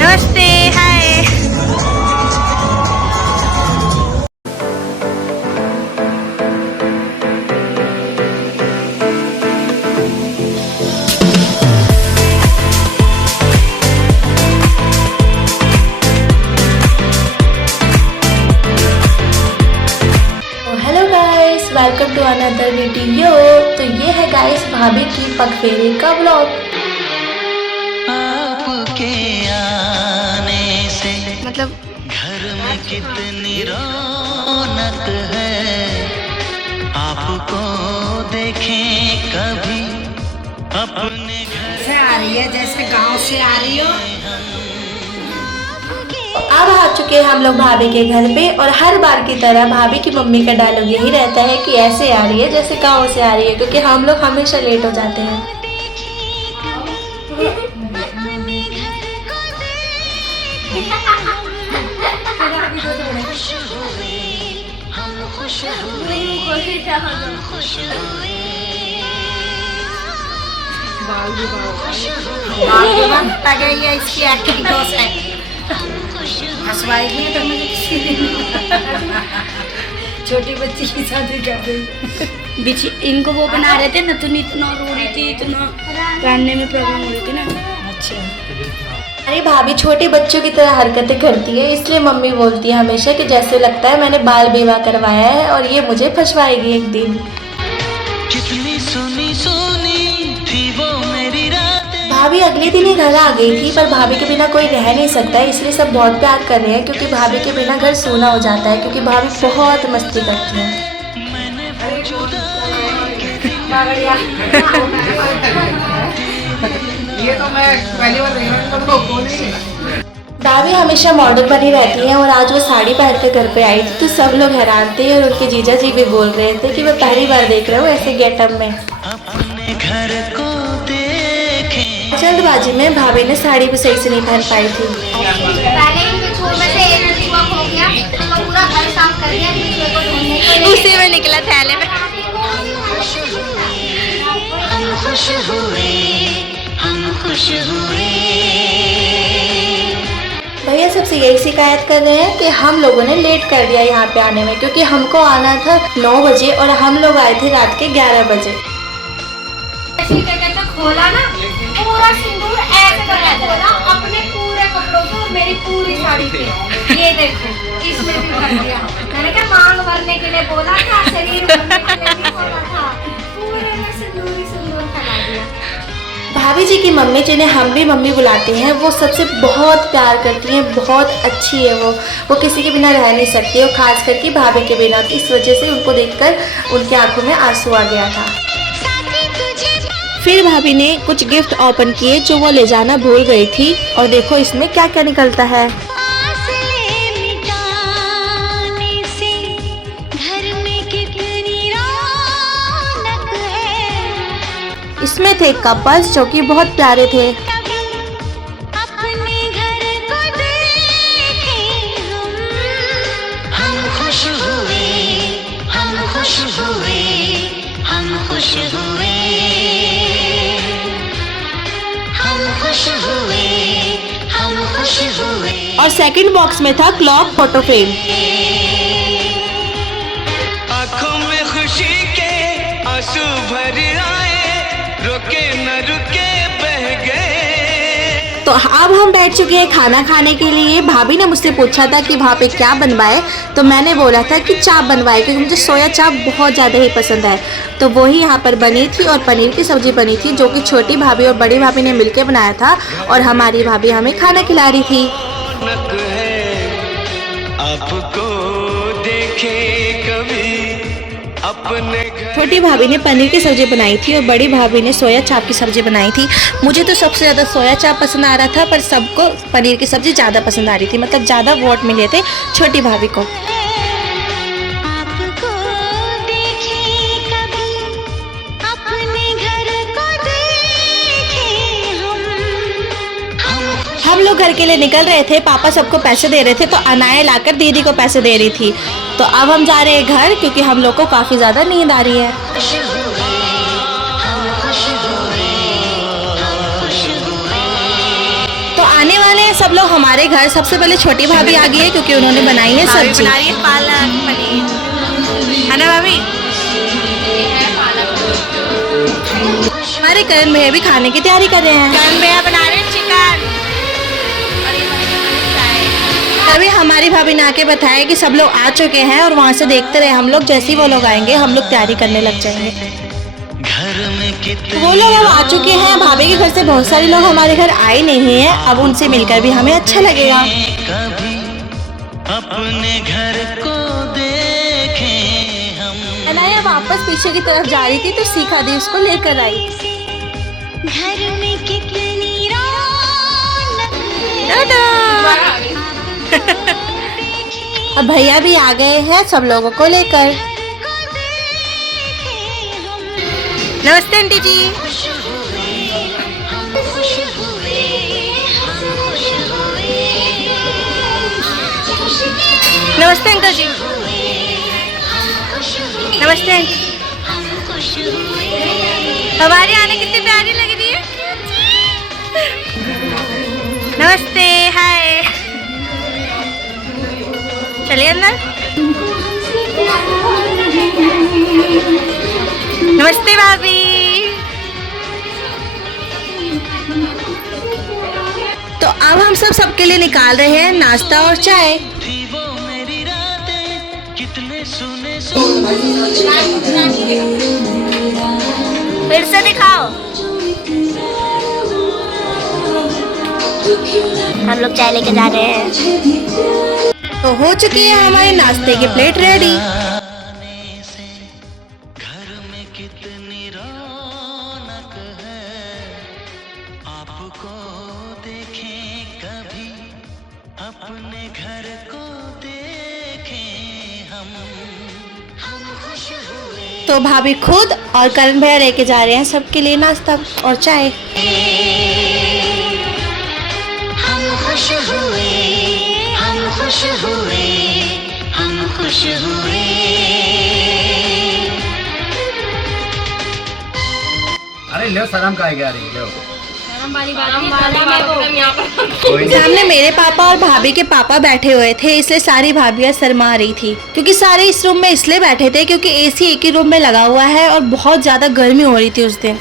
नमस्ते, hi. Hello guys, welcome to another video. तो ये है गाइस भाभी की पगफेरे का ब्लॉग। आपके आने से मतलब घर में कितनी रौनक है, आपको देखें कभी अपने घर से आ रही है, जैसे गांव से आ रही हो। अब आ चुके हैं हम लोग भाभी के घर पे, और हर बार की तरह भाभी की मम्मी का डायलॉग यही रहता है कि ऐसे आ रही है जैसे गांव से आ रही है, क्योंकि हम लोग हमेशा लेट हो जाते हैं। इसकी एक्टिंग दोस्त है, हंसवाएगी तो छोटी बच्ची की शादी कर रही। बीच इनको वो बना रहे थे ना, तो इतना रो रही थी, इतना पहनने में प्रॉब्लम हो रही थी ना। अच्छा, अरे भाभी छोटे बच्चों की तरह हरकतें करती है, इसलिए मम्मी बोलती है हमेशा कि जैसे लगता है मैंने बाल विवाह करवाया है और ये मुझे फंसवाएगी एक दिन। कितनी सुनी सुनी थी वो मेरी रात। भाभी अगले दिन ही घर आ गई थी, पर भाभी के बिना कोई रह नहीं सकता है, इसलिए सब बहुत प्यार कर रहे हैं, क्योंकि भाभी के बिना घर सूना हो जाता है, क्योंकि भाभी बहुत मस्ती करती हैं। ये तो मैं पहली बार देख रहा हूँ। भाभी हमेशा मॉडल बनी रहती हैं, और आज वो साड़ी पहन के घर पे आई थी, तो सब लोग हैरान थे, और उनके जीजा जी भी बोल रहे थे कि मैं पहली बार देख रहा हूँ ऐसे गेटअप में। अपने घर को देखें। जल्दबाजी में भाभी ने साड़ी भी सही से नहीं पहन पाई थी। पहले इनके छोर में से एक युवक हो गया, तो पूरा घर साफ कर दिया, दूसरे को ढूंढने के लिए उसी में निकला थैले में। हम खुश हुए, हम खुश हुए। भैया सबसे यही शिकायत कर रहे हैं कि हम लोगों ने लेट कर दिया यहाँ पे आने में, क्योंकि हमको आना था 9 बजे और हम लोग आए थे रात के 11 बजे। ऐसे कहते खोला ना, पूरा सिंदूर ऐसे लगा दिया अपने पूरे कपड़ों पे और मेरी पूरी साड़ी पे। ये देखो, इसमें भी भर दिया। मैंने क्या मांग भरने के लिए बोला था, शरीर भरने के लिए नहीं बोला था। पूरे में सिंदूर ही सिंदूर फैला दिया। भाभी जी की मम्मी, जिन्हें हम भी मम्मी बुलाते हैं, वो सबसे बहुत प्यार करती हैं, बहुत अच्छी है वो किसी के बिना रह नहीं सकती, और खास करके भाभी के बिना। तो इस वजह से उनको देखकर उनकी आंखों में आंसू आ गया था। फिर भाभी ने कुछ गिफ्ट ओपन किए जो वो ले जाना भूल गई थी, और देखो इसमें क्या क्या निकलता है। इसमें थे कपल्स जो कि बहुत प्यारे थे। हम खुश हुए, हम खुश हुए, हम खुश हुए, हम खुश हुए, हम खुश हुए। और सेकंड बॉक्स में था क्लॉक फोटो फ्रेम। आँखों में खुशी के आंसू भर आए, रुके न रुके बह गए। तो अब हम बैठ चुके हैं खाना खाने के लिए। भाभी ने मुझसे पूछा था कि वहाँ पे क्या बनवाए, तो मैंने बोला था कि चाप बनवाए, क्योंकि मुझे सोया चाप बहुत ज़्यादा ही पसंद है। तो वही यहाँ पर बनी थी, और पनीर की सब्जी बनी थी, जो कि छोटी भाभी और बड़ी भाभी ने मिलकर बनाया था, और हमारी भाभी हमें खाना खिला रही थी। आपको देखे कभी अपने छोटी भाभी ने पनीर की सब्जी बनाई थी, और बड़ी भाभी ने सोया चाप की सब्जी बनाई थी। मुझे तो सबसे ज़्यादा सोया चाप पसंद आ रहा था, पर सबको पनीर की सब्जी ज़्यादा पसंद आ रही थी, मतलब ज़्यादा वोट मिले थे छोटी भाभी को। आपको देखे कभी अपने घर को देखे हम हम लोग घर के लिए निकल रहे थे, पापा सबको पैसे दे रहे थे, तो अनाया लाकर दीदी को पैसे दे रही थी। तो अब हम जा रहे हैं घर, क्योंकि हम लोग को काफ़ी ज़्यादा नींद आ रही है। खुश हुए हम खुश हुए हम खुश हुए। तो आने वाले हैं सब लोग हमारे घर। सबसे पहले छोटी भाभी आ गई है, क्योंकि उन्होंने बनाई है सब्जी। बना रही है पालक पनीर, है ना भाभी? हमारे करण भैया भी खाने की तैयारी कर रहे हैं। करण भैया बना रहे हैं चिकन। तभी हमारी भाभी ने आके बताया कि सब लोग आ चुके हैं, और वहाँ से देखते रहे हम लोग। जैसे ही वो लोग आएंगे हम लोग तैयारी करने लग जाएंगे। घर में कितने वो लोग अब आ चुके हैं। भाभी के घर से बहुत सारे लोग हमारे घर आए नहीं हैं। अब उनसे मिलकर भी हमें अच्छा लगेगा। कभी अपने घर को देखें हम। अनाया वापस पीछे की तरफ जा रही थी, तो सीखा दी उसको लेकर आई। घर में कितनी रौनक अब भैया भी आ गए हैं सब लोगों को लेकर। नमस्ते आंटी जी। खुश हुए हम खुश हुए हम खुश हुए। नमस्ते अंकल जी। नमस्ते आंटी। हम खुश हुए। हमारे आने कितनी प्यारी लग रही है। नमस्ते, हाय। चलिए अंदर। नमस्ते भाभी। तो अब हम सबके लिए निकाल रहे हैं नाश्ता और चाय। थी वो मेरी रातें कितने सुने फिर से दिखाओ। हम लोग चाय लेके जा रहे हैं। तो हो चुकी है हमारे नाश्ते की प्लेट रेडी। से घर में कितनी रौनक है। आपको देखें कभी अपने घर को देखें हम खुश हुए। तो भाभी खुद और करण भैया लेके जा रहे हैं सबके लिए नाश्ता और चाय। हम खुश हुए हम खुश हुए हम खुश हुए। अरे लो शर्म का है रही लो। सामने मेरे पापा और भाभी के पापा बैठे हुए थे, इसलिए सारी भाभियां शर्मा रही थी। क्योंकि सारे इस रूम में इसलिए बैठे थे क्योंकि एसी एक ही रूम में लगा हुआ है और बहुत ज्यादा गर्मी हो रही थी उस दिन।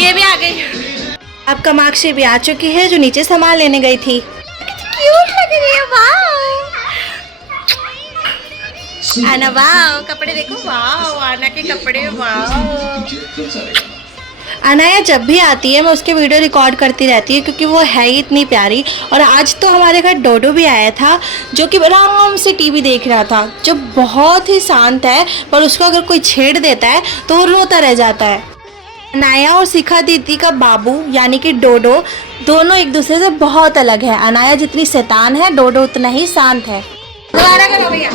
ये भी आ गई। अब कामाक्षी भी आ चुकी है, जो नीचे सामान लेने गई थी। क्यूट लग रही है, वाह। आना वाह, कपड़े देखो, वाह आना के कपड़े, वाह। अनाया जब भी आती है मैं उसके वीडियो रिकॉर्ड करती रहती है, क्योंकि वो है ही इतनी प्यारी। और आज तो हमारे घर डोडो भी आया था, जो कि आराम से टीवी देख रहा था, जो बहुत ही शांत है, पर उसको अगर कोई छेड़ देता है तो वो रोता रह जाता है। अनाया और शिखा दीदी का बाबू यानी कि डोडो दोनों एक दूसरे से बहुत अलग है। अनाया जितनी शैतान है, डोडो उतना ही शांत है। दोबारा करो भैया।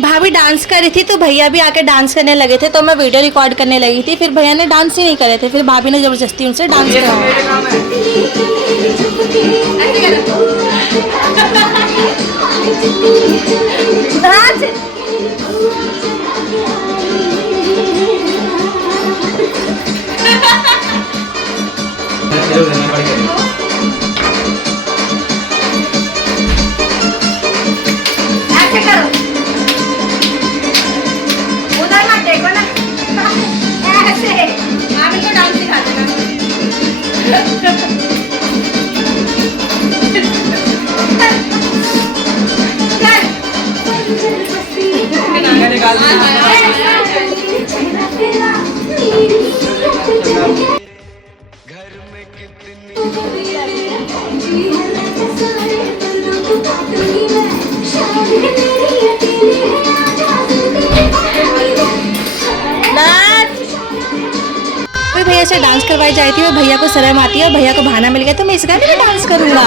भाभी डांस कर रही थी, तो भैया भी आके डांस करने लगे थे, तो मैं वीडियो रिकॉर्ड करने लगी थी। फिर भैया ने डांस ही नहीं करे थे, फिर भाभी ने जबरदस्ती उनसे डांस कराया। भैया से डांस करवाई जाती थी और भैया को शर्म आती है और भैया को बहाना मिल गया तो मैं इस गाने में डांस करूंगा।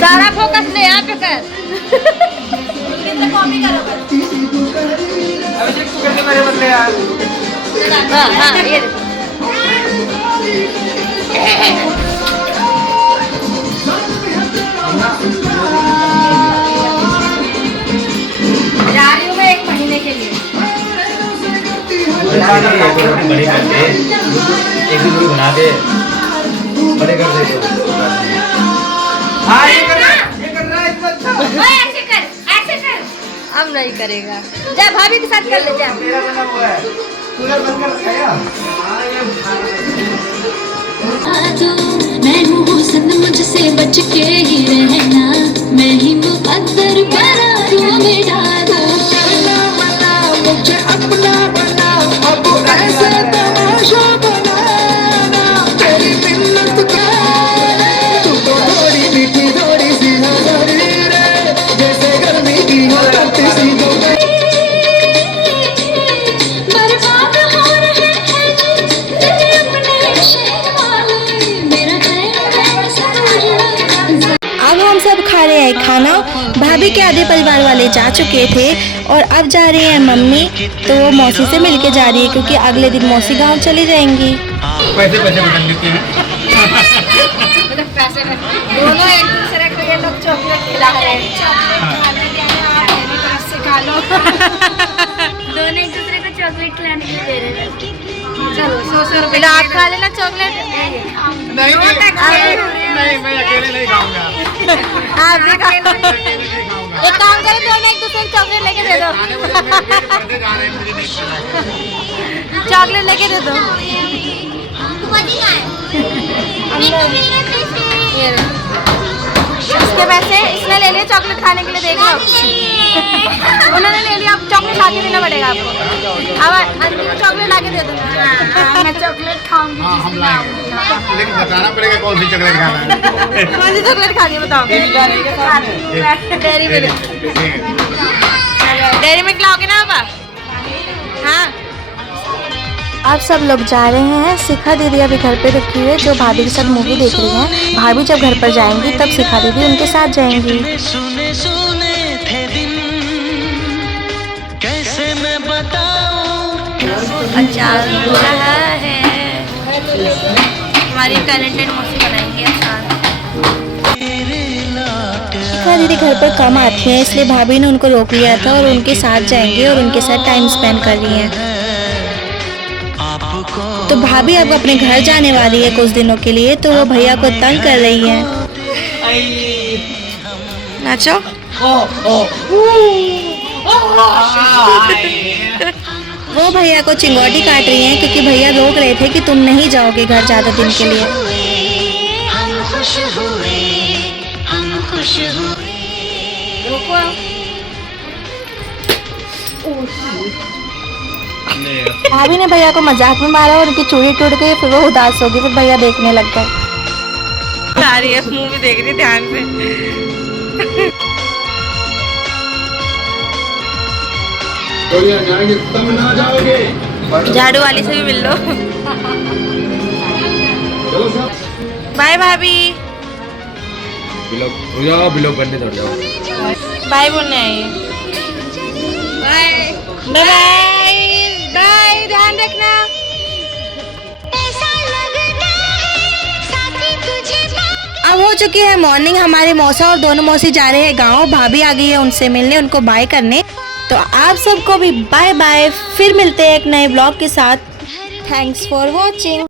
सारा फोकस ले यहाँ पे कर। कॉपी करो बस। अभिषेक तू कैसे मेरे बदले यार? हाँ, ये देखो। जा रही हूँ मैं 1 महीने के लिए। बड़े कर दे, एक दूसरे बना दे, बड़े कर दे। हाँ ये कर रहा है इतना अच्छा। ओए ऐसे कर, ऐसे कर। अब नहीं करेगा। जा भाभी के साथ कर ले जा। तेरा बना हुआ है। कूलर बंद कर रखा है क्या? मैं हूँ हुस्न मुझसे बच के ही रहना, मैं ही मुकद्दर बरारों में डालो। मुझे अपना बना, अब ऐसे तमाशा बनाना, तेरी मिन्नत का। तू तो थोड़ी मीठी थोड़ी सी हमारी रे, जैसे गर्मी की हो करती सी दो बर्बाद हो रहे हैं तेरे अपने शहर वाले, मेरा है अब हम सब खा रहे हैं खाना। भाभी के आधे परिवार वाले जा चुके थे और अब जा रही है मम्मी, तो वो मौसी से मिलके जा रही है क्योंकि अगले दिन मौसी गांव चली जाएंगी। पैसे पैसे बटन देते हैं। दोनों एक दूसरे को ये लोग चॉकलेट खिला रहे हैं। दोनों एक दूसरे को चॉकलेट खिलाने के लिए दे रहे हैं। चलो 100 रुपए आप खा लेना चॉकलेट। नहीं मैं अकेले नहीं खाऊंगा। आप भी खा लो। एक काम करें दोनों एक दूसरे को चॉकलेट लेके दे दो। चॉकलेट लेके दे दो। इसके पैसे इसने ले लिए चॉकलेट खाने के लिए, देख लो। उन्होंने ले लिया, अब चॉकलेट ला के देना पड़ेगा आपको। अब अंतिम चॉकलेट ला के दे दो। मैं चॉकलेट खाऊंगी। हम लाएंगे, लेकिन बताना पड़ेगा कौन सी चॉकलेट खाना है। कौन सी चॉकलेट खानी है बताओ। Dairy milk. डेयरी मिल्क लाओगे ना पापा? हाँ। अब सब लोग जा रहे हैं। शिखा दीदी अभी घर पे रुकी हुई है जो भाभी के साथ मूवी देख रही हैं। भाभी जब घर पर जाएंगी तब शिखा दीदी उनके साथ जाएंगी। सुने सुने थे दिन, कैसे मैं बताऊं। अचार हो रहा है। हमारी टैलेंटेड मौसी बनाएंगी अचार। शिखा दीदी घर पर कम आती हैं इसलिए भाभी ने उनको रोक लिया था और उनके साथ जाएंगे और उनके साथ टाइम स्पेंड कर रही हैं। तो भाभी अब अपने घर जाने वाली है कुछ दिनों के लिए, तो वो भैया को तंग कर रही है। नाचो। वो भैया को चिंगोटी काट रही हैं क्योंकि भैया रोक रहे थे कि तुम नहीं जाओगे घर ज्यादा दिन के लिए। हम खुश हुए, हम खुश हुए। भाभी ने भैया को मजाक में मारा और उनकी चूड़ी टूट गई। फिर वो उदास हो गई, फिर भैया देखने लग गए। आ रही है मूवी देख रही ध्यान से। झाड़ू वाली से भी मिल लो। बाय भाभी। बिलोक करने दो जाओ। बाय बोलने आई। बाय बाय बाय, ध्यान रखना। अब हो चुकी है मॉर्निंग। हमारे मौसा और दोनों मौसी जा रहे हैं गांव। भाभी आ गई है उनसे मिलने, उनको बाय करने। तो आप सबको भी बाय बाय। फिर मिलते हैं एक नए ब्लॉग के साथ। Thanks for watching.